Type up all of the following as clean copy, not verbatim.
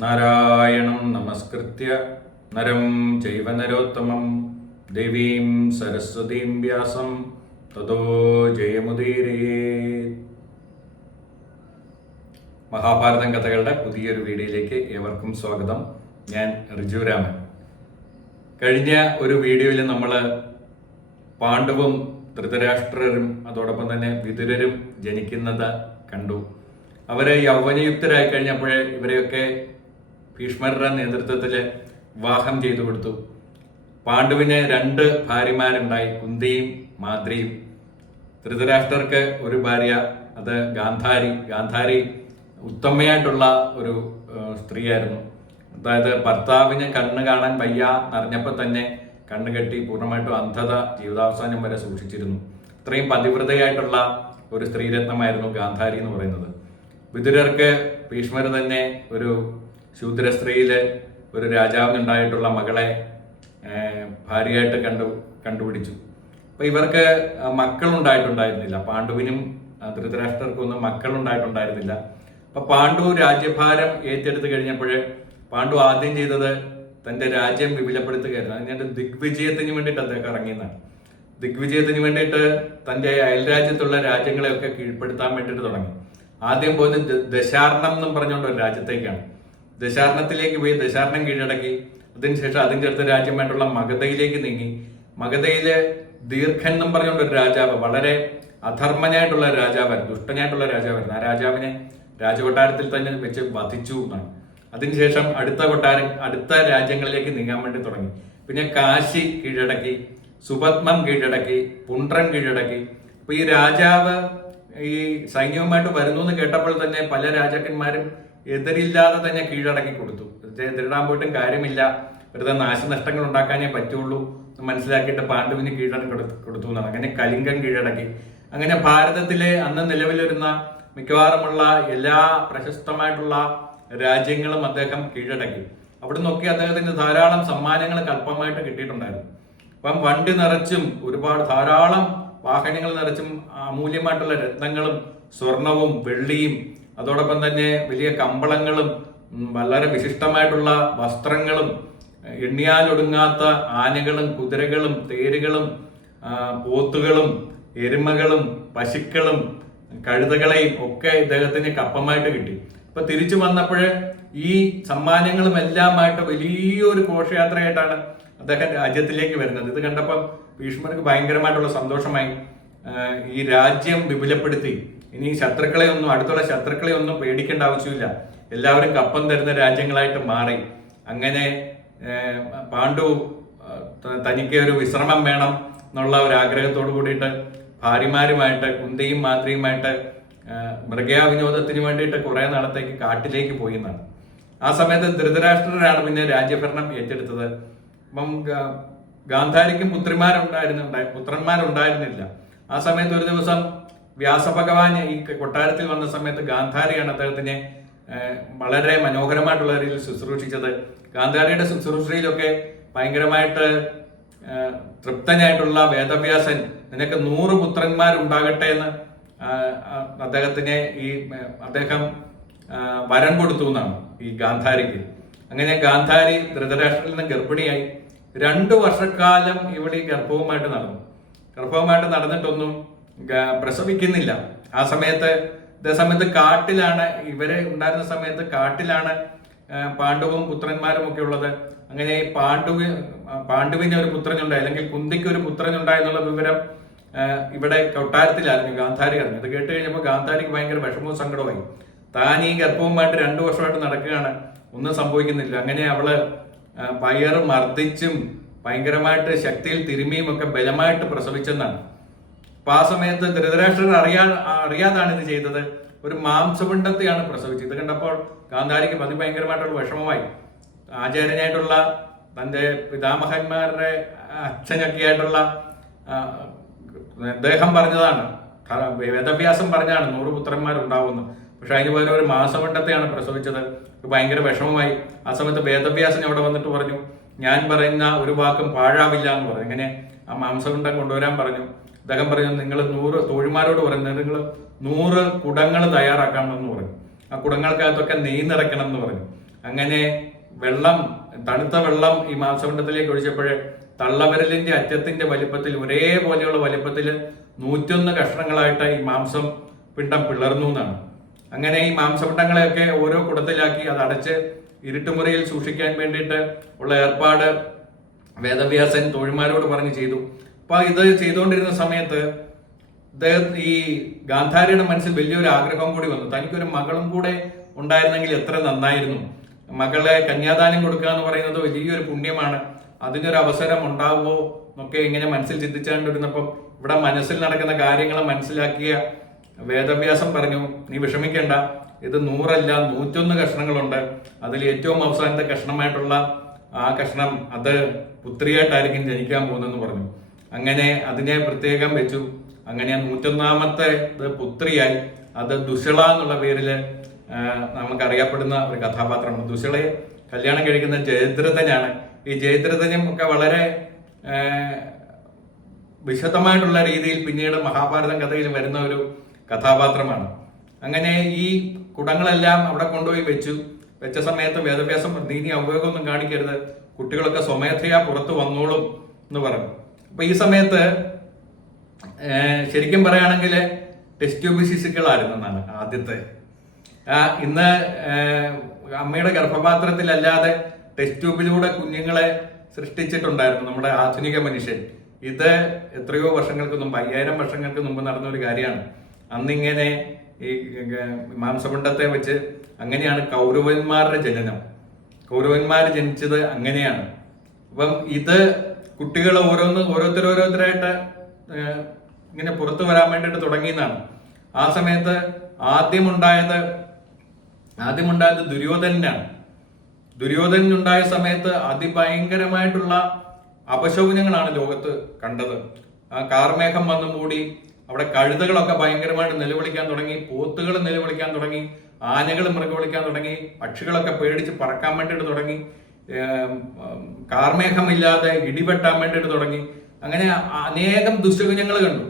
നാരായണം നമസ്കൃത്യ നരം ചൈവ നരോത്തമം ദേവീം സരസ്വതീം വ്യാസം തതോ ജയമുദീരയേ. മഹാഭാരതം കഥകളുടെ പുതിയൊരു വീഡിയോയിലേക്ക് ഏവർക്കും സ്വാഗതം. ഞാൻ റിജു രാമൻ. കഴിഞ്ഞ ഒരു വീഡിയോയിൽ നമ്മൾ പാണ്ഡവും ധൃതരാഷ്ട്രരും അതോടൊപ്പം തന്നെ വിതുരരും ജനിക്കുന്നത് കണ്ടു. അവരെ യൗവനയുക്തരായി കഴിഞ്ഞപ്പോഴേ ഇവരെയൊക്കെ ഭീഷ്മരുടെ നേതൃത്വത്തിൽ വിവാഹം ചെയ്തു കൊടുത്തു. പാണ്ഡുവിന് 2 ഭാര്യമാരുണ്ടായി, കുന്തിയും മാദ്രിയും. ധൃതരാഷ്ട്രർക്ക് ഒരു ഭാര്യ, അത് ഗാന്ധാരി. ഗാന്ധാരി ഉത്തമയായിട്ടുള്ള ഒരു സ്ത്രീയായിരുന്നു. അതായത് ഭർത്താവിന് കണ്ണ് കാണാൻ വയ്യ എന്നറിഞ്ഞപ്പോൾ തന്നെ കണ്ണ് കെട്ടി പൂർണ്ണമായിട്ടും അന്ധത ജീവിതാവസാനം വരെ സൂക്ഷിച്ചിരുന്നു. ഇത്രയും പതിവ്രതയായിട്ടുള്ള ഒരു സ്ത്രീരത്നമായിരുന്നു ഗാന്ധാരി എന്ന് പറയുന്നത്. വിതുരർക്ക് ഭീഷ്മർ തന്നെ ഒരു ശൂദ്ര സ്ത്രീയില് ഒരു രാജാവിനുണ്ടായിട്ടുള്ള മകളെ ഭാര്യയായിട്ട് കണ്ടുപിടിച്ചു. അപ്പൊ ഇവർക്ക് മക്കളുണ്ടായിട്ടുണ്ടായിരുന്നില്ല. പാണ്ഡുവിനും ധൃതരാഷ്ട്രർക്കും ഒന്നും മക്കളുണ്ടായിട്ടുണ്ടായിരുന്നില്ല. അപ്പൊ പാണ്ഡു രാജ്യഭാരം ഏറ്റെടുത്ത് കഴിഞ്ഞപ്പോഴ് പാണ്ഡു ആദ്യം ചെയ്തത് തന്റെ രാജ്യം വിപുലപ്പെടുത്തുകയായിരുന്നു. അതിനായിട്ട് ദിഗ്വിജയത്തിന് വേണ്ടിയിട്ട് അദ്ദേഹം ഇറങ്ങിയെന്നാണ്. ദിഗ്വിജയത്തിന് വേണ്ടിയിട്ട് തന്റെ അയൽരാജ്യത്തുള്ള രാജ്യങ്ങളെയൊക്കെ കീഴ്പ്പെടുത്താൻ വേണ്ടിയിട്ട് തുടങ്ങി. ആദ്യം പോയത് ദശാർണം എന്നും പറഞ്ഞുകൊണ്ട് ഒരു രാജ്യത്തേക്കാണ്. ദശാർണത്തിലേക്ക് പോയി ദശാർണം കീഴടക്കി. അതിനുശേഷം അതിൻ്റെ അടുത്ത രാജ്യമായിട്ടുള്ള മഗധയിലേക്ക് നീങ്ങി. മഗധയില് ദീർഘൻ എന്നും പറഞ്ഞുകൊണ്ട് ഒരു രാജാവ്, വളരെ അധർമ്മനായിട്ടുള്ള രാജാവായിരുന്നു, ദുഷ്ടനായിട്ടുള്ള രാജാവായിരുന്നു. ആ രാജാവിനെ രാജകൊട്ടാരത്തിൽ തന്നെ വെച്ച് വധിച്ചു എന്നാണ്. അതിനുശേഷം അടുത്ത രാജ്യങ്ങളിലേക്ക് നീങ്ങാൻ വേണ്ടി തുടങ്ങി. പിന്നെ കാശി കീഴടക്കി, സുപത്മം കീഴടക്കി, പുണ്ട്രൻ കീഴടക്കി. അപ്പൊ ഈ രാജാവ് ഈ സൈന്യവുമായിട്ട് വരുന്നു എന്ന് കേട്ടപ്പോൾ തന്നെ പല രാജാക്കന്മാരും എതിരില്ലാതെ തന്നെ കീഴടക്കി കൊടുത്തു. എതിരിടാൻ പോയിട്ടും കാര്യമില്ല, വെറുതെ നാശനഷ്ടങ്ങൾ ഉണ്ടാക്കാനേ പറ്റുള്ളൂ മനസ്സിലാക്കിയിട്ട് പാണ്ഡുവിന് കീഴടക്കി കൊടുത്തു എന്നാണ്. അങ്ങനെ കലിംഗം കീഴടക്കി. അങ്ങനെ ഭാരതത്തിലെ അന്ന് നിലവിലിരുന്ന മിക്കവാറുമുള്ള എല്ലാ പ്രശസ്തമായിട്ടുള്ള രാജ്യങ്ങളും അദ്ദേഹം കീഴടക്കി. അവിടെ നോക്കി അദ്ദേഹത്തിന് ധാരാളം സമ്മാനങ്ങൾ കൽപ്പമായിട്ട് കിട്ടിയിട്ടുണ്ടായിരുന്നു. അപ്പം വണ്ടി നിറച്ചും ധാരാളം വാഹനങ്ങൾ നിറച്ചും അമൂല്യമായിട്ടുള്ള രത്നങ്ങളും സ്വർണവും വെള്ളിയും അതോടൊപ്പം തന്നെ വലിയ കമ്പളങ്ങളും വളരെ വിശിഷ്ടമായിട്ടുള്ള വസ്ത്രങ്ങളും എണ്ണിയാലൊടുങ്ങാത്ത ആനകളും കുതിരകളും തേരുകളും പോത്തുകളും എരുമകളും പശുക്കളും കഴുതകളെയും ഒക്കെ ഇദ്ദേഹത്തിന് കപ്പമായിട്ട് കിട്ടി. അപ്പൊ തിരിച്ചു വന്നപ്പോഴ് ഈ സമ്മാനങ്ങളും എല്ലാമായിട്ട് വലിയൊരു ഘോഷയാത്രയായിട്ടാണ് അദ്ദേഹം രാജ്യത്തിലേക്ക് വരുന്നത്. ഇത് കണ്ടപ്പോൾ ഭീഷ്മർക്ക് ഭയങ്കരമായിട്ടുള്ള സന്തോഷമായി. ഈ രാജ്യം വിപുലപ്പെടുത്തി ഇനി അടുത്തുള്ള ശത്രുക്കളെ ഒന്നും പേടിക്കേണ്ട ആവശ്യമില്ല, എല്ലാവരും കപ്പം തരുന്ന രാജ്യങ്ങളായിട്ട് മാറി. അങ്ങനെ പാണ്ഡു തനിക്ക് ഒരു വിശ്രമം വേണം എന്നുള്ള ഒരു ആഗ്രഹത്തോടു കൂടിയിട്ട് ഭാര്യമാരുമായിട്ട് കുന്തിയും മാദ്രിയുമായിട്ട് മൃഗയാവിനോദത്തിന് വേണ്ടിയിട്ട് കുറെ നാളത്തേക്ക് കാട്ടിലേക്ക് പോയി എന്നാണ്. ആ സമയത്ത് ധൃതരാഷ്ട്രരാണ് പിന്നെ രാജ്യഭരണം ഏറ്റെടുത്തത്. അപ്പം ഗാന്ധാരിക്കും പുത്രന്മാരുണ്ടായിരുന്നില്ല. ആ സമയത്ത് ഒരു ദിവസം വ്യാസഭഗവാൻ ഈ കൊട്ടാരത്തിൽ വന്ന സമയത്ത് ഗാന്ധാരിയാണ് അദ്ദേഹത്തിനെ വളരെ മനോഹരമായിട്ടുള്ള രീതിയിൽ ശുശ്രൂഷിച്ചത്. ഗാന്ധാരിയുടെ ശുശ്രൂഷയിലൊക്കെ ഭയങ്കരമായിട്ട് തൃപ്തനായിട്ടുള്ള വേദവ്യാസൻ നിനക്ക് 100 പുത്രന്മാരുണ്ടാകട്ടെ എന്ന് അദ്ദേഹം വരം കൊടുത്തു എന്നാണ് ഈ ഗാന്ധാരിക്ക്. അങ്ങനെ ഗാന്ധാരി ധൃതരാഷ്ട്രത്തിൽ നിന്ന് ഗർഭിണിയായി. 2 വർഷക്കാലം ഇവിടെ ഈ ഗർഭവുമായിട്ട് നടന്നിട്ടൊന്നും പ്രസവിക്കുന്നില്ല. ആ സമയത്ത് കാട്ടിലാണ് ഇവരെ ഉണ്ടായിരുന്ന സമയത്ത് കാട്ടിലാണ് പാണ്ഡവും പുത്രന്മാരും ഒക്കെ ഉള്ളത്. അങ്ങനെ പാണ്ഡുവിന് ഒരു പുത്രനുണ്ടായി, അല്ലെങ്കിൽ കുന്തിക്ക് ഒരു പുത്രനുണ്ടായി എന്നുള്ള വിവരം ഇവിടെ കൊട്ടാരത്തിൽ അറിഞ്ഞു, ഗാന്ധാരി അറിഞ്ഞു. ഇത് കേട്ട് കഴിഞ്ഞപ്പോൾ ഗാന്ധാരിക്ക് ഭയങ്കര വിഷമവും സങ്കടമായി. താൻ ഈ ഗർഭവുമായിട്ട് 2 വർഷമായിട്ട് നടക്കുകയാണ്, ഒന്നും സംഭവിക്കുന്നില്ല. അങ്ങനെ അവള് പയറ് മർദ്ദിച്ചും ഭയങ്കരമായിട്ട് ശക്തിയിൽ തിരുമിയും ഒക്കെ ബലമായിട്ട് പ്രസവിച്ചെന്നാണ്. അപ്പൊ ആ സമയത്ത് ധൃതരാഷ്ട്രർ അറിയാതാണ് ഇത് ചെയ്തത്. ഒരു മാംസപിണ്ഡത്തെയാണ് പ്രസവിച്ചത്. ഇത് കണ്ടപ്പോൾ ഗാന്ധാരിക്ക് ഭയങ്കരമായിട്ടുള്ള വിഷമമായി. ആചാര്യനായിട്ടുള്ള തന്റെ പിതാമഹന്മാരുടെ അച്ഛനൊക്കെ ആയിട്ടുള്ള അദ്ദേഹം പറഞ്ഞതാണ്, വേദവ്യാസം പറഞ്ഞാണ് 100 പുത്രന്മാരുണ്ടാവുന്നു. പക്ഷെ അതിന് പകരം ഒരു മാംസപിണ്ഡത്തെയാണ് പ്രസവിച്ചത്. ഭയങ്കര വിഷമമായി. ആ സമയത്ത് വേദവ്യാസൻ അവിടെ വന്നിട്ട് പറഞ്ഞു, ഞാൻ പറയുന്ന ഒരു വാക്കും പാഴാവില്ല എന്ന് പറഞ്ഞു. അങ്ങനെ ആ മാംസപിണ്ഡം കൊണ്ടുവരാൻ പറഞ്ഞു. അദ്ദേഹം പറഞ്ഞു, നിങ്ങൾ 100 തോഴിമാരോട് പറഞ്ഞു, നിങ്ങൾ 100 കുടങ്ങൾ തയ്യാറാക്കാമെന്ന് പറഞ്ഞു. ആ കുടങ്ങൾക്കകത്തൊക്കെ നെയ്യ് നിറയ്ക്കണം എന്ന് പറഞ്ഞു. അങ്ങനെ തണുത്ത വെള്ളം ഈ മാംസപിണ്ഡത്തിലേക്ക് ഒഴിച്ചപ്പോൾ തള്ളവിരലിന്റെ അറ്റത്തിന്റെ വലിപ്പത്തിൽ ഒരേപോലെയുള്ള വലിപ്പത്തിൽ 101 കഷ്ണങ്ങളായിട്ട് ഈ മാംസം പിണ്ഡം പിളർന്നു എന്നാണ്. അങ്ങനെ ഈ മാംസപിണ്ഡങ്ങളെയൊക്കെ ഓരോ കുടത്തിലാക്കി അത് അടച്ച് ഇരുട്ടുമുറിയിൽ സൂക്ഷിക്കാൻ വേണ്ടിയിട്ട് ഉള്ള ഏർപ്പാട് വേദവ്യാസൻ തോഴിമാരോട് പറഞ്ഞ് ചെയ്തു. അപ്പൊ ഇത് ചെയ്തുകൊണ്ടിരുന്ന സമയത്ത് ഈ ഗാന്ധാരിയുടെ മനസ്സിൽ വലിയൊരു ആഗ്രഹം കൂടി വന്നു. തനിക്കൊരു മകളും കൂടെ ഉണ്ടായിരുന്നെങ്കിൽ എത്ര നന്നായിരുന്നു. മകളെ കന്യാദാനം കൊടുക്കുക എന്ന് പറയുന്നത് വലിയൊരു പുണ്യമാണ്. അതിനൊരു അവസരം ഉണ്ടാവുമോ എന്നൊക്കെ ഇങ്ങനെ മനസ്സിൽ ചിന്തിച്ചുകൊണ്ടിരുന്നപ്പം ഇവിടെ മനസ്സിൽ നടക്കുന്ന കാര്യങ്ങൾ മനസ്സിലാക്കിയ വേദവ്യാസം പറഞ്ഞു, നീ വിഷമിക്കേണ്ട, ഇത് 100 അല്ല 101 കഷ്ണങ്ങളുണ്ട്. അതിൽ ഏറ്റവും അവസാനത്തെ കഷ്ണമായിട്ടുള്ള ആ കഷ്ണം അത് പുത്രിയായിട്ടായിരിക്കും ജനിക്കാൻ പോകുന്നതെന്ന് പറഞ്ഞു. അങ്ങനെ അതിനെ പ്രത്യേകം വെച്ചു. അങ്ങനെ 101ാമത്തെ പുത്രിയായി. അത് ദുശള എന്നുള്ള പേരില് നമുക്കറിയപ്പെടുന്ന ഒരു കഥാപാത്രമാണ്. ദുശളയെ കല്യാണം കഴിക്കുന്ന ജയദ്രഥനാണ്. ഈ ജയദ്രഥനും ഒക്കെ വളരെ വിശദമായിട്ടുള്ള രീതിയിൽ പിന്നീട് മഹാഭാരതം കഥയിൽ വരുന്ന ഒരു കഥാപാത്രമാണ്. അങ്ങനെ ഈ കുടങ്ങളെല്ലാം അവിടെ കൊണ്ടുപോയി വെച്ച സമയത്ത് വേദവ്യാസം നീ അവയോഗമൊന്നും കാണിക്കരുത്, കുട്ടികളൊക്കെ സ്വമേധയാ പുറത്തു വന്നോളും എന്ന് പറഞ്ഞു. അപ്പൊ ഈ സമയത്ത് ശരിക്കും പറയുകയാണെങ്കിൽ ടെസ്റ്റ് ട്യൂബ് ശിശുക്കളായിരുന്നെന്നാണ് ആദ്യത്തെ. ഇന്ന് അമ്മയുടെ ഗർഭപാത്രത്തിലല്ലാതെ ടെസ്റ്റ് ട്യൂബിലൂടെ കുഞ്ഞുങ്ങളെ സൃഷ്ടിച്ചിട്ടുണ്ടായിരുന്നു നമ്മുടെ ആധുനിക മനുഷ്യൻ. ഇത് എത്രയോ വർഷങ്ങൾക്ക് മുമ്പ്, 5000 വർഷങ്ങൾക്ക് മുമ്പ് നടന്ന ഒരു കാര്യമാണ്. അന്നിങ്ങനെ ഈ മാംസപിണ്ഡത്തെ വെച്ച് അങ്ങനെയാണ് കൗരവന്മാരുടെ ജനനം. കൗരവന്മാർ ജനിച്ചത് അങ്ങനെയാണ്. അപ്പം ഇത് കുട്ടികൾ ഓരോരുത്തരായിട്ട് ഇങ്ങനെ പുറത്തു വരാൻ വേണ്ടിയിട്ട് തുടങ്ങിയെന്നാണ്. ആ സമയത്ത് ആദ്യമുണ്ടായത് ദുര്യോധനാണ്. ദുര്യോധനുണ്ടായ സമയത്ത് അതിഭയങ്കരമായിട്ടുള്ള അപശകുനങ്ങളാണ് ലോകത്ത് കണ്ടത്. ആ കാർമേഘം വന്നു മൂടി. അവിടെ കഴുതകളൊക്കെ ഭയങ്കരമായിട്ട് നിലവിളിക്കാൻ തുടങ്ങി, പോത്തുകൾ നിലവിളിക്കാൻ തുടങ്ങി, ആനകൾ മൃഗവിളിക്കാൻ തുടങ്ങി, പക്ഷികളൊക്കെ പേടിച്ച് പറക്കാൻ വേണ്ടിയിട്ട് തുടങ്ങി, കാർമേഘമില്ലാതെ ഇടിവെട്ടാൻ വേണ്ടിയിട്ട് തുടങ്ങി. അങ്ങനെ അനേകം ദുശകുനങ്ങൾ കണ്ടു.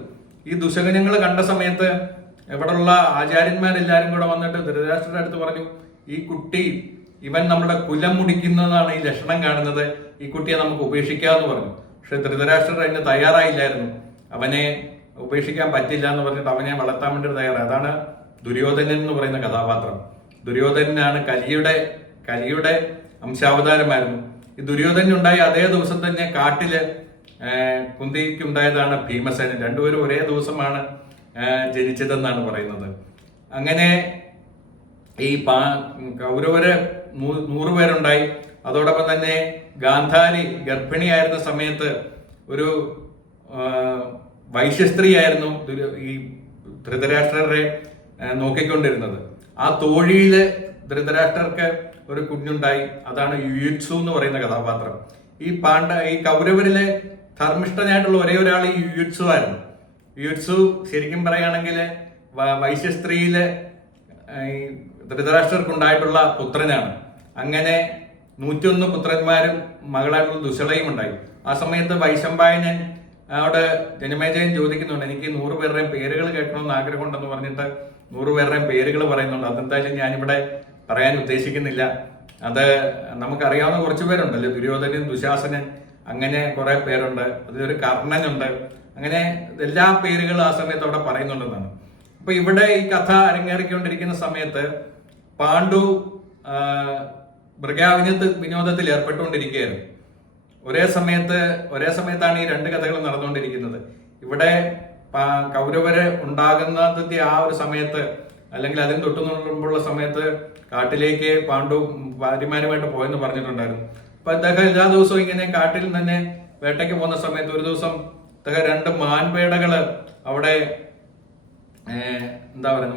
ഈ ദുശകുനങ്ങൾ കണ്ട സമയത്ത് ഇവിടെയുള്ള ആചാര്യന്മാരെല്ലാരും കൂടെ വന്നിട്ട് ധൃതരാഷ്ട്രരുടെ അടുത്ത് പറഞ്ഞു, ഈ കുട്ടി ഇവൻ നമ്മുടെ കുലം മുടിക്കുന്നതാണ് ഈ ലക്ഷണം കാണുന്നത്, ഈ കുട്ടിയെ നമുക്ക് ഉപേക്ഷിക്കാമെന്ന് പറഞ്ഞു. പക്ഷെ ധൃതരാഷ്ട്രർ അതിന് തയ്യാറായില്ലായിരുന്നു. അവനെ ഉപേക്ഷിക്കാൻ പറ്റില്ല എന്ന് പറഞ്ഞിട്ട് അവനെ വളർത്താൻ വേണ്ടി തയ്യാറായി. അതാണ് ദുര്യോധനൻ എന്ന് പറയുന്ന കഥാപാത്രം. ദുര്യോധനാണ് കലിയുടെ അംശാവതാരമായിരുന്നു. ഈ ദുര്യോധനുണ്ടായ അതേ ദിവസം തന്നെ കാട്ടില് കുന്തിക്കുണ്ടായതാണ് ഭീമസേനൻ. രണ്ടുപേരും ഒരേ ദിവസമാണ് ജനിച്ചതെന്നാണ് പറയുന്നത്. അങ്ങനെ ഈ കൗരവര് 100 പേരുണ്ടായി. അതോടൊപ്പം തന്നെ ഗാന്ധാരി ഗർഭിണിയായിരുന്ന സമയത്ത് ഒരു വൈശ്യസ്ത്രീയായിരുന്നു ഈ ധൃതരാഷ്ട്രരെ നോക്കിക്കൊണ്ടിരുന്നത്. ആ തോഴിയില് ധൃതരാഷ്ട്രർക്ക് ഒരു കുഞ്ഞുണ്ടായി. അതാണ് യുയുത്സു എന്ന് പറയുന്ന കഥാപാത്രം. ഈ കൗരവരിലെ ധർമ്മിഷ്ഠനായിട്ടുള്ള ഒരേ ഒരാൾ ഈ യുയുത്സു ആയിരുന്നു. യുയുത്സു ശരിക്കും പറയുകയാണെങ്കിൽ വൈശ്യസ്ത്രീയില് ധൃതരാഷ്ട്രർക്കുണ്ടായിട്ടുള്ള പുത്രനാണ്. അങ്ങനെ 101 പുത്രന്മാരും മകളായിട്ടുള്ള ദുശളയും ഉണ്ടായി. ആ സമയത്ത് വൈശമ്പായനൻ അവിടെ ജനമേജയൻ ചോദിക്കുന്നുണ്ട്, എനിക്ക് 100 പേരുടെയും പേരുകൾ കേൾക്കണമെന്ന് ആഗ്രഹമുണ്ടെന്ന് പറഞ്ഞിട്ട് 100 പേരുടെയും പേരുകൾ പറയുന്നുണ്ട്. അതെന്തായാലും ഞാനിവിടെ പറയാൻ ഉദ്ദേശിക്കുന്നില്ല. അത് നമുക്കറിയാവുന്ന കുറച്ച് പേരുണ്ടല്ലോ, ദുര്യോധനൻ, ദുശാസനൻ, അങ്ങനെ കുറെ പേരുണ്ട്. അതിലൊരു കർണനുണ്ട്. അങ്ങനെ എല്ലാ പേരുകളും ആ സമയത്ത് അവിടെ പറയുന്നുണ്ടെന്നാണ്. അപ്പൊ ഇവിടെ ഈ കഥ അരങ്ങേറിക്കൊണ്ടിരിക്കുന്ന സമയത്ത് പാണ്ഡു വിനോദത്തിൽ ഏർപ്പെട്ടുകൊണ്ടിരിക്കുകയായിരുന്നു. ഒരേ സമയത്താണ് ഈ 2 കഥകൾ നടന്നുകൊണ്ടിരിക്കുന്നത്. ഇവിടെ കൗരവര് ഉണ്ടാകുന്നതിന്റെ ആ ഒരു സമയത്ത്, അല്ലെങ്കിൽ അതിന് തൊട്ടുമുമ്പുള്ള സമയത്ത് കാട്ടിലേക്ക് പാണ്ഡു ഭാര്യമാരുമായിട്ട് പോയെന്ന് പറഞ്ഞിട്ടുണ്ടായിരുന്നു. അപ്പൊ അദ്ദേഹം എല്ലാ ദിവസവും ഇങ്ങനെ കാട്ടിൽ തന്നെ വേട്ടയ്ക്ക് പോകുന്ന സമയത്ത് ഒരു ദിവസം അദ്ദേഹം 2 മാൻപേടകള് അവിടെ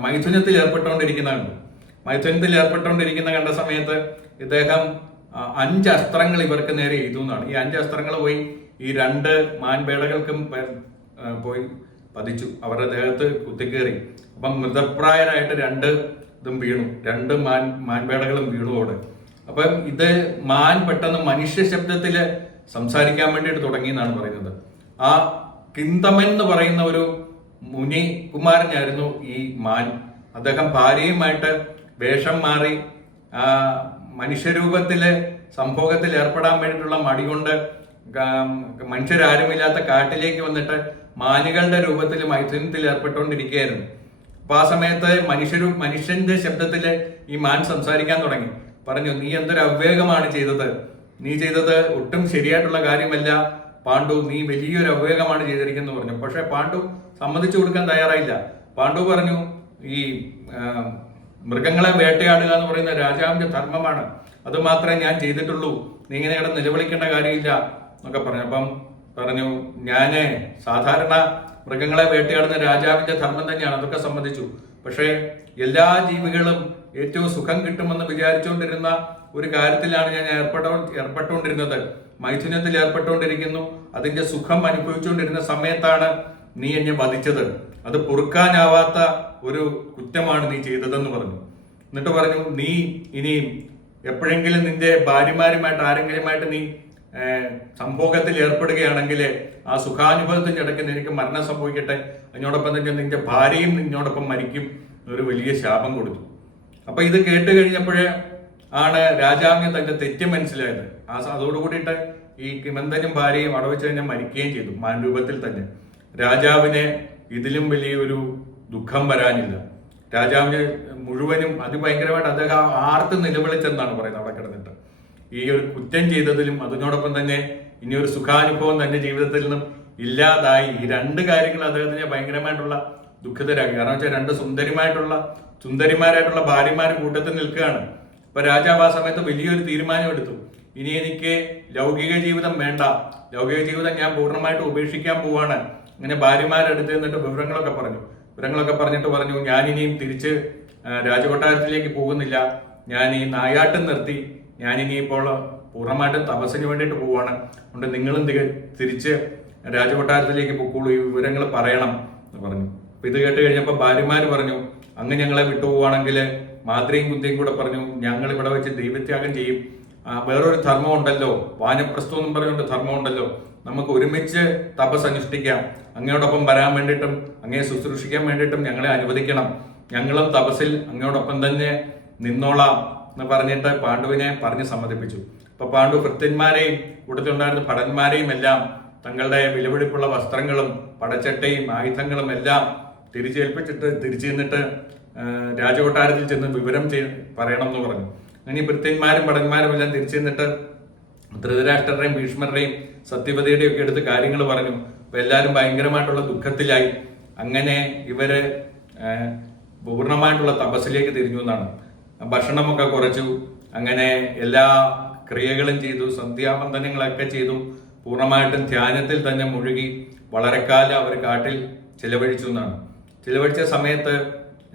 മൈഥുനത്തിൽ ഏർപ്പെട്ടുകൊണ്ടിരിക്കുന്ന കണ്ട സമയത്ത് ഇദ്ദേഹം 5 അസ്ത്രങ്ങൾ ഇവർക്ക് നേരെ എഴുതു എന്നാണ്. ഈ 5 അസ്ത്രങ്ങൾ പോയി ഈ 2 മാൻപേടകൾക്കും പോയി പതിച്ചു. അവരുടെ ദേഹത്ത് കുത്തിക്കേറി. അപ്പം മൃതപ്രായരായിട്ട് 2 ഇതും വീണു. 2 മാൻപേടകളും വീണു അവിടെ. അപ്പം ഇത് മാൻ പെട്ടെന്ന് മനുഷ്യ ശബ്ദത്തില് സംസാരിക്കാൻ വേണ്ടിയിട്ട് തുടങ്ങി എന്നാണ് പറയുന്നത്. ആ കിന്തമൻ എന്ന് പറയുന്ന ഒരു മുനി കുമാരനായിരുന്നു ഈ മാൻ. അദ്ദേഹം ഭാര്യയുമായിട്ട് വേഷം മാറി മനുഷ്യരൂപത്തില് സംഭോഗത്തിൽ ഏർപ്പെടാൻ വേണ്ടിയിട്ടുള്ള മടി കൊണ്ട് മനുഷ്യരാരുമില്ലാത്ത കാട്ടിലേക്ക് വന്നിട്ട് മാനുകളുടെ രൂപത്തിൽ മൈഥുനത്തിൽ ഏർപ്പെട്ടുകൊണ്ടിരിക്കുകയായിരുന്നു. അപ്പൊ ആ സമയത്ത് മനുഷ്യന്റെ ശബ്ദത്തില് ഈ മാൻ സംസാരിക്കാൻ തുടങ്ങി. പറഞ്ഞു, നീ എന്തൊരു അവിവേകമാണ് ചെയ്തത്, നീ ചെയ്തത് ഒട്ടും ശരിയായിട്ടുള്ള കാര്യമല്ല പാണ്ഡു, നീ വലിയൊരു അവിവേകമാണ് ചെയ്തിരിക്കുന്നു പറഞ്ഞു. പക്ഷെ പാണ്ഡു സമ്മതിച്ചു കൊടുക്കാൻ തയ്യാറായില്ല. പാണ്ഡു പറഞ്ഞു, ഈ മൃഗങ്ങളെ വേട്ടയാടുക എന്ന് പറയുന്ന രാജാവിന്റെ ധർമ്മമാണ്, അത് മാത്രമേ ഞാൻ ചെയ്തിട്ടുള്ളൂ, നീ ഇങ്ങനെ ഇവിടെ നിലവിളിക്കേണ്ട കാര്യമില്ല എന്നൊക്കെ പറഞ്ഞു. അപ്പം പറഞ്ഞു, ഞാന് സാധാരണ മൃഗങ്ങളെ വേട്ടയാടുന്ന രാജാവിന്റെ ധർമ്മം തന്നെയാണ്, അതൊക്കെ സമ്മതിച്ചു. പക്ഷേ എല്ലാ ജീവികളും ഏറ്റവും സുഖം കിട്ടുമെന്ന് വിചാരിച്ചുകൊണ്ടിരുന്ന ഒരു കാര്യത്തിലാണ് ഞാൻ ഏർപ്പെട്ടുകൊണ്ടിരുന്നത്. മൈഥുനത്തിൽ ഏർപ്പെട്ടുകൊണ്ടിരിക്കുന്നു, അതിന്റെ സുഖം അനുഭവിച്ചുകൊണ്ടിരുന്ന സമയത്താണ് നീ എന്നെ വധിച്ചത്. അത് പൊറുക്കാനാവാത്ത ഒരു കുറ്റമാണ് നീ ചെയ്തതെന്ന് പറഞ്ഞു. എന്നിട്ട് പറഞ്ഞു, നീ ഇനി എപ്പോഴെങ്കിലും നിന്റെ ഭാര്യമാരുമായിട്ട് ആരെങ്കിലുമായിട്ട് നീ സംഭോഗത്തിൽ ഏർപ്പെടുകയാണെങ്കിൽ ആ സുഖാനുഭവത്തിന്റെ ഇടയ്ക്ക് നിനക്ക് മരണം സംഭവിക്കട്ടെ, അതിനോടൊപ്പം തന്നെ നിന്റെ ഭാര്യയും നിന്നോടൊപ്പം മരിക്കും ഒരു വലിയ ശാപം കൊടുത്തു. അപ്പൊ ഇത് കേട്ട് കഴിഞ്ഞപ്പോഴേ ആണ് രാജാവിന് തന്റെ തെറ്റ് മനസ്സിലായത്. അതോടുകൂടിയിട്ട് ഈ കിമന്തനും ഭാര്യയും അവിടെ വെച്ച് തന്നെ മരിക്കുകയും ചെയ്തു, മാൻരൂപത്തിൽ തന്നെ. രാജാവിന് ഇതിലും വലിയൊരു ദുഃഖം വരാനില്ല. രാജാവിന് മുഴുവനും അതിഭയങ്കരമായിട്ട് അദ്ദേഹം ആർത്ത് നിലവിളിച്ചെന്നാണ് പറയുന്നത് അവിടെ കിടന്നിട്ട്. ഈ ഒരു കുറ്റം ചെയ്തതിലും അതിനോടൊപ്പം തന്നെ ഇനി ഒരു സുഖാനുഭവം തന്റെ ജീവിതത്തിൽ നിന്നും ഇല്ലാതായി. ഈ രണ്ട് കാര്യങ്ങൾ അദ്ദേഹത്തിന് ഭയങ്കരമായിട്ടുള്ള ദുഃഖിതരാക്കി. കാരണം വെച്ചാൽ രണ്ട് സുന്ദരിമാരായിട്ടുള്ള ഭാര്യമാർ കൂട്ടത്തിൽ നിൽക്കുകയാണ്. അപ്പൊ രാജാവ് ആ സമയത്ത് വലിയൊരു തീരുമാനം എടുത്തു. ഇനി എനിക്ക് ലൗകിക ജീവിതം വേണ്ട, ലൗകിക ജീവിതം ഞാൻ പൂർണ്ണമായിട്ട് ഉപേക്ഷിക്കാൻ പോവാണ്. അങ്ങനെ ഭാര്യമാരെടുത്ത് നിന്നിട്ട് വിവരങ്ങളൊക്കെ പറഞ്ഞിട്ട് പറഞ്ഞു, ഞാനിനിയും തിരിച്ച് രാജകൊട്ടാരത്തിലേക്ക് പോകുന്നില്ല, ഞാൻ ഈ നായാട്ടം നിർത്തി ഞാനിനിയിപ്പോൾ പൂർണ്ണമായിട്ടും തപസ്സിന് വേണ്ടിയിട്ട് പോവാണ്. അതുകൊണ്ട് നിങ്ങളും തിരിച്ച് രാജകൊട്ടാരത്തിലേക്ക് പൊക്കോളൂ, ഈ വിവരങ്ങൾ പറയണം എന്ന് പറഞ്ഞു. അപ്പൊ ഇത് കേട്ട് കഴിഞ്ഞപ്പോൾ ഭാര്യമാര് പറഞ്ഞു, അങ്ങ് ഞങ്ങളെ വിട്ടുപോവാണെങ്കിൽ മാദ്രയും കുന്തിയും കൂടെ പറഞ്ഞു, ഞങ്ങൾ ഇവിടെ വെച്ച് ദൈവത്യാഗം ചെയ്യും. വേറൊരു ധർമ്മം ഉണ്ടല്ലോ, വാനപ്രസ്ഥം എന്നും പറഞ്ഞുകൊണ്ട് ധർമ്മം ഉണ്ടല്ലോ, നമുക്ക് ഒരുമിച്ച് തപസ് അനുഷ്ഠിക്കാം, അങ്ങയോടൊപ്പം വരാൻ വേണ്ടിയിട്ടും അങ്ങയെ ശുശ്രൂഷിക്കാൻ വേണ്ടിയിട്ടും ഞങ്ങളെ അനുവദിക്കണം, ഞങ്ങളും തപസ്സിൽ അങ്ങയോടൊപ്പം തന്നെ നിന്നോളാം എന്ന് പറഞ്ഞിട്ട് പാണ്ഡുവിനെ പറഞ്ഞ് സമ്മതിപ്പിച്ചു. അപ്പൊ പാണ്ഡു ഭൃത്യന്മാരെയും കൂട്ടത്തിലുണ്ടായിരുന്ന ഭടന്മാരെയും എല്ലാം തങ്ങളുടെ വിലപിടിപ്പുള്ള വസ്ത്രങ്ങളും പടച്ചട്ടയും ആയുധങ്ങളും എല്ലാം തിരിച്ചു ചെന്നിട്ട് രാജകൊട്ടാരത്തിൽ ചെന്ന് വിവരം പറയണം എന്ന് പറഞ്ഞു. അങ്ങനെ ഭൃത്യന്മാരും ഭടന്മാരും എല്ലാം തിരിച്ചു ചെന്നിട്ട് ധൃതരാഷ്ട്രരുടെയും ഭീഷ്മരുടെയും സത്യവതിയുടെയും ഒക്കെ എടുത്ത് കാര്യങ്ങൾ പറഞ്ഞു. അപ്പൊ എല്ലാവരും ഭയങ്കരമായിട്ടുള്ള ദുഃഖത്തിലായി. അങ്ങനെ ഇവര് പൂർണ്ണമായിട്ടുള്ള തപസ്സിലേക്ക് തിരിഞ്ഞു എന്നാണ്. ഭക്ഷണമൊക്കെ കുറച്ചു, അങ്ങനെ എല്ലാ ക്രിയകളും ചെയ്തു, സന്ധ്യാവന്ദനങ്ങളൊക്കെ ചെയ്തു, പൂർണ്ണമായിട്ടും ധ്യാനത്തിൽ തന്നെ മുഴുകി വളരെ കാലം അവർ കാട്ടിൽ ചിലവഴിച്ചു എന്നാണ്. ചിലവഴിച്ച സമയത്ത്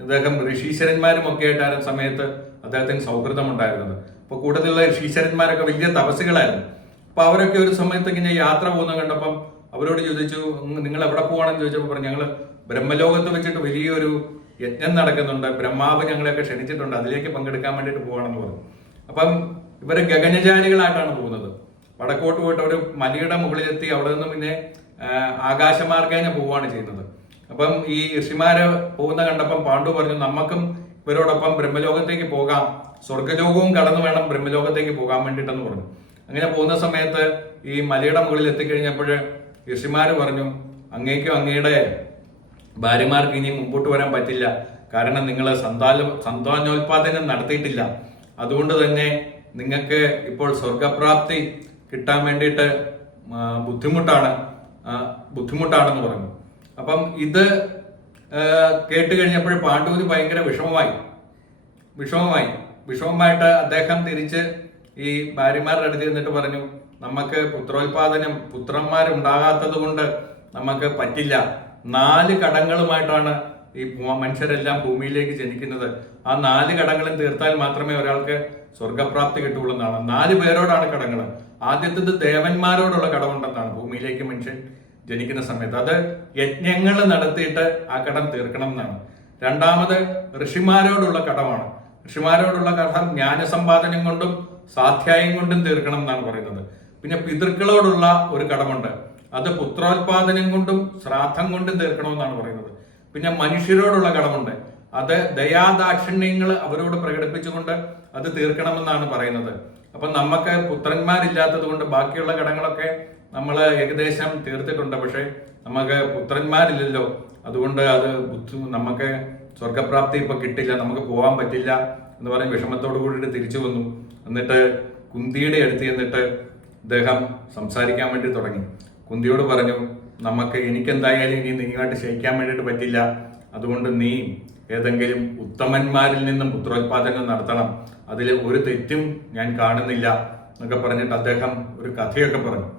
അദ്ദേഹം ഋഷീശ്വരന്മാരും ഒക്കെ ആയിട്ടായിരുന്ന സമയത്ത് അദ്ദേഹത്തിന് സൗഹൃദം ഉണ്ടായിരുന്നത്. അപ്പൊ കൂടുതലുള്ള ഋഷീശ്വരന്മാരൊക്കെ വലിയ തപസ്സുകളായിരുന്നു. അപ്പൊ അവരൊക്കെ ഒരു സമയത്ത് ഇങ്ങനെ യാത്ര പോകുന്ന കണ്ടപ്പം അവരോട് ചോദിച്ചു, നിങ്ങൾ എവിടെ പോവാണെന്ന് ചോദിച്ചപ്പോൾ പറഞ്ഞു, ഞങ്ങൾ ബ്രഹ്മലോകത്ത് വെച്ചിട്ട് വലിയൊരു യജ്ഞം നടക്കുന്നുണ്ട്, ബ്രഹ്മാവ് ഞങ്ങളെയൊക്കെ ക്ഷണിച്ചിട്ടുണ്ട്, അതിലേക്ക് പങ്കെടുക്കാൻ വേണ്ടിയിട്ട് പോവാണെന്ന് പറഞ്ഞു. അപ്പം ഇവര് ഗഗനചാരികളായിട്ടാണ് പോകുന്നത്. വടക്കോട്ട് പോയിട്ട് ഒരു മലയുടെ മുകളിലെത്തി അവിടെ നിന്നും പിന്നെ ആകാശമാർഗേന പോവുകയാണ് ചെയ്യുന്നത്. അപ്പം ഈ ഋഷിമാര് പോകുന്ന കണ്ടപ്പം പാണ്ഡു പറഞ്ഞു, നമുക്കും ഇവരോടൊപ്പം ബ്രഹ്മലോകത്തേക്ക് പോകാം, സ്വർഗലോകവും കടന്നു വേണം ബ്രഹ്മലോകത്തേക്ക് പോകാൻ വേണ്ടിയിട്ടെന്ന് പറഞ്ഞു. അങ്ങനെ പോകുന്ന സമയത്ത് ഈ മലയുടെ മുകളിൽ എത്തിക്കഴിഞ്ഞപ്പോൾ ഋഷിമാര് പറഞ്ഞു, അങ്ങേക്കും അങ്ങയുടെ ഭാര്യമാർക്ക് ഇനി മുമ്പോട്ട് വരാൻ പറ്റില്ല, കാരണം നിങ്ങൾ സന്താനോൽപാദനം നടത്തിയിട്ടില്ല, അതുകൊണ്ട് തന്നെ നിങ്ങൾക്ക് ഇപ്പോൾ സ്വർഗപ്രാപ്തി കിട്ടാൻ വേണ്ടിയിട്ട് ബുദ്ധിമുട്ടാണെന്ന് പറഞ്ഞു. അപ്പം ഇത് കേട്ട് കഴിഞ്ഞപ്പോൾ പാണ്ഡുവിന് ഭയങ്കര വിഷമമായിട്ട് അദ്ദേഹം തിരിച്ച് ഈ ഭാര്യമാരുടെ അടുത്ത് നിന്നിട്ട് പറഞ്ഞു, നമുക്ക് പുത്രന്മാരുണ്ടാകാത്തത് കൊണ്ട് നമുക്ക് പറ്റില്ല. 4 കടങ്ങളുമായിട്ടാണ് ഈ മനുഷ്യരെല്ലാം ഭൂമിയിലേക്ക് ജനിക്കുന്നത്. ആ 4 കടങ്ങളും തീർത്താൽ മാത്രമേ ഒരാൾക്ക് സ്വർഗപ്രാപ്തി കിട്ടുള്ളൂ എന്നാണ്. 4 പേരോടാണ് കടങ്ങൾ. ആദ്യത്തേത് ദേവന്മാരോടുള്ള കടമുണ്ടെന്നാണ്, ഭൂമിയിലേക്ക് മനുഷ്യൻ ജനിക്കുന്ന സമയത്ത് അത് യജ്ഞങ്ങൾ നടത്തിയിട്ട് ആ കടം തീർക്കണം എന്നാണ്. രണ്ടാമത് ഋഷിമാരോടുള്ള കടമാണ്. ഋഷിമാരോടുള്ള കടം ജ്ഞാനസമ്പാദനം കൊണ്ടും സ്വാധ്യായം കൊണ്ടും തീർക്കണം എന്നാണ് പറയുന്നത്. പിന്നെ പിതൃക്കളോടുള്ള ഒരു കടമുണ്ട്, അത് പുത്രോത്പാദനം കൊണ്ടും ശ്രാദ്ധം കൊണ്ടും തീർക്കണമെന്നാണ് പറയുന്നത്. പിന്നെ മനുഷ്യരോടുള്ള കടമുണ്ട്, അത് ദയാദാക്ഷിണ്യങ്ങൾ അവരോട് പ്രകടിപ്പിച്ചുകൊണ്ട് അത് തീർക്കണമെന്നാണ് പറയുന്നത്. അപ്പൊ നമുക്ക് പുത്രന്മാരില്ലാത്തത് കൊണ്ട് ബാക്കിയുള്ള കടങ്ങളൊക്കെ നമ്മൾ ഏകദേശം തീർത്തിട്ടുണ്ട്. പക്ഷെ നമുക്ക് പുത്രന്മാരില്ലല്ലോ, അതുകൊണ്ട് അത് നമുക്ക് സ്വർഗപ്രാപ്തി ഇപ്പൊ കിട്ടില്ല, നമുക്ക് പോകാൻ പറ്റില്ല എന്ന് പറഞ്ഞ് വിഷമത്തോടു കൂടിയിട്ട് തിരിച്ചു വന്നു. എന്നിട്ട് കുന്തിയുടെ അടുത്ത് എന്നിട്ട് അദ്ദേഹം സംസാരിക്കാൻ വേണ്ടി തുടങ്ങി. കുന്തിയോട് പറഞ്ഞു, എനിക്കെന്തായാലും ഇനി നീയുമായിട്ട് ക്ഷയിക്കാൻ വേണ്ടിയിട്ട് പറ്റില്ല, അതുകൊണ്ട് നീ ഏതെങ്കിലും ഉത്തമന്മാരിൽ നിന്നും പുത്രോത്പാദനം നടത്തണം, അതിൽ ഒരു തെറ്റും ഞാൻ കാണുന്നില്ല എന്നൊക്കെ പറഞ്ഞിട്ട് അദ്ദേഹം ഒരു കഥയൊക്കെ പറഞ്ഞു.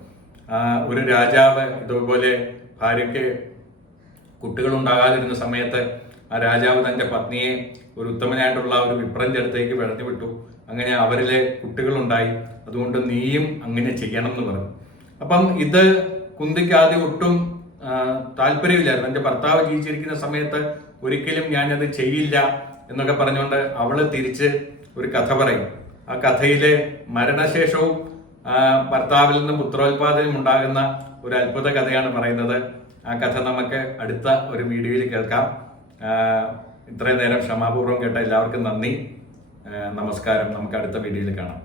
ഒരു രാജാവ് ഇതുപോലെ ഭാര്യയ്ക്ക് കുട്ടികളുണ്ടാകാതിരുന്ന സമയത്ത് ആ രാജാവ് തന്റെ പത്നിയെ ഒരു ഉത്തമനായിട്ടുള്ള ഒരു വിപ്രന്റെ അടുത്തേക്ക് വിളഞ്ഞു വിട്ടു. അങ്ങനെ അവരിലെ കുട്ടികളുണ്ടായി. അതുകൊണ്ട് നീയും അങ്ങനെ ചെയ്യണം എന്ന് പറഞ്ഞു. അപ്പം ഇത് കുന്തിക്ക് ആദ്യം ഒട്ടും താല്പര്യമില്ലായിരുന്നു. എന്റെ ഭർത്താവ് ജീവിച്ചിരിക്കുന്ന സമയത്ത് ഒരിക്കലും ഞാനത് ചെയ്യില്ല എന്നൊക്കെ പറഞ്ഞുകൊണ്ട് അവള് തിരിച്ച് ഒരു കഥ പറയും. ആ കഥയിലെ മരണശേഷവും ഭർത്താവിൽ നിന്നും പുത്രോത്പാദനം ഉണ്ടാകുന്ന ഒരു അത്ഭുത കഥയാണ് പറയുന്നത്. ആ കഥ നമുക്ക് അടുത്ത ഒരു വീഡിയോയിൽ കേൾക്കാം. ഇത്രയും നേരം ക്ഷമാപൂർവ്വം കേട്ട എല്ലാവർക്കും നന്ദി, നമസ്കാരം. നമുക്ക് അടുത്ത വീഡിയോയിൽ കാണാം.